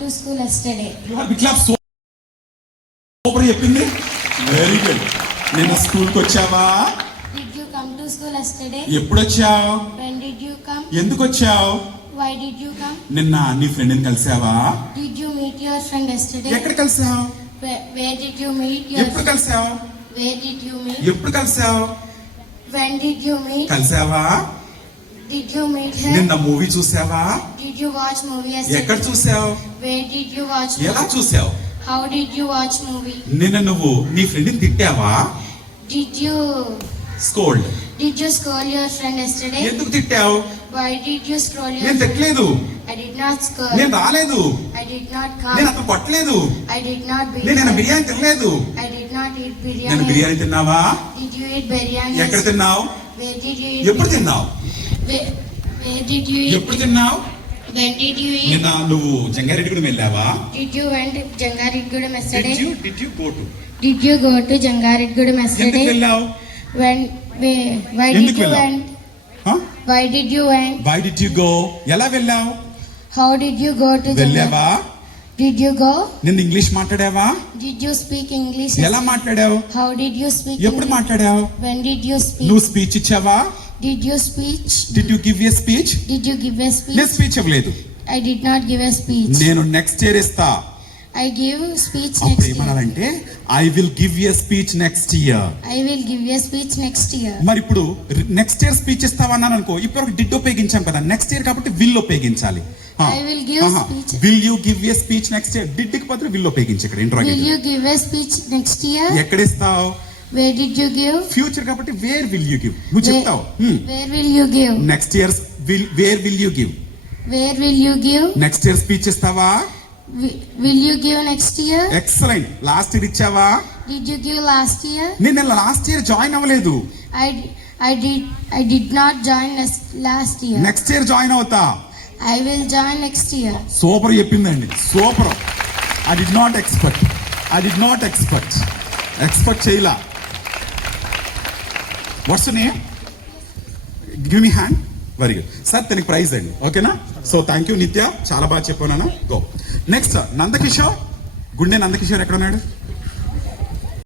to school yesterday. Super చెప్పింది. Very good. నిన్న school కి వచ్చావా? Did you come to school yesterday? ఎప్పుడు వచ్చావు? When did you come? ఎందుకు వచ్చావు? Why did you come? నిన్న నీ ఫ్రెండ్ ని కలిసావా? Did you meet your friend yesterday? ఎక్కడ కలిసావు? Where did you meet your ఎప్పుడు కలిసావు? Where did you meet? ఎప్పుడు కలిసావు? When did you meet? కలిసావా? Did you meet her? నిన్న movie చూసావా? Did you watch movie ఎక్కడ yesterday? చూసావు? Where did you watch ఎలా movie? చూసావు? How did you watch movie? నిన్న నువ్వు నీ ఫ్రెండ్ ని తిట్టావా? Did you scold. scold your friend yesterday? ఎందుకు తిట్టావు? Why did you scold your నేను friend? తిట్టలేదు. I did not scold. నేను రాలేదు. I did not నేను come. అతను కొట్టలేదు. I did not beat నేను her. బిర్యానీ తినలేదు. I did not eat నేను biryani. బిర్యానీ తిన్నావా? Did you eat biryani? ఎక్కడ తిన్నావు? Where did you eat? ఎప్పుడు తిన్నావు? Where did you eat? ఎప్పుడు తిన్నావు? When did you eat? నిన్న నువ్వు జంగారెడ్డిగూడెం వెళ్ళావా? Did you went to Jangaredgudem Did yesterday? you go to? Did you go to Jangaredgudem ఎందుకు yesterday? వెళ్ళావు? Why did ఎందుకు you వెళ్ళావు? went? Why did you went? Why did you go? ఎలా వెళ్ళావు? How did you go to వెళ్ళావా? Did you go? నిన్న English మాట్లాడావా? Did you speak English? ఎలా మాట్లాడావు? How did you speak ఎప్పుడు English? మాట్లాడావు? When did you speak? నువ్వు speech ఇచ్చావా? Did you speech? Did you give a speech? Did you give a speech? నేను speech ఇవ్వలేదు. I did not give a speech. నేను next year ఇస్తా. I give speech అప్పుడు next year. ఏమనాలంటే I will give a speech next year. I will give a speech next year. మరి ఇప్పుడు next year speech ఇస్తావన్నాను అనుకో, ఇప్పుడు did ఉపయోగించాం కదా, next year కాబట్టి విల్ ఉపయోగించాలి. I will give speech. Will you give a speech next year? Did కి బదులు will ఉపయోగించి ఇక్కడ Will interrogative. you give a speech next year? ఎక్కడ ఇస్తావు? Where did you give? Future కాబట్టి వేర్ విల్ యూ గివ్ నువ్వు చెప్తావు. Where will you give? Next year where will you give? Where will you give? Next year speech ఇస్తావా? Will you give next year? Excellent. Last year ఇచ్చావా? Did you give last year? నేను last year join అవ్వలేదు. I did not join last year. Next year join అవుతా. I will join next year. Super చెప్పిందండి, super. I did not expect చేయలా. What's name? Give me hand. Very good sir, తనకి praise అండి. ఓకేనా? So thank you నిత్య, చాలా బాగా చెప్పాను. Go next. నందకిషోర్, గుండె నందకిషోర్ ఎక్కడ ఉన్నాడు?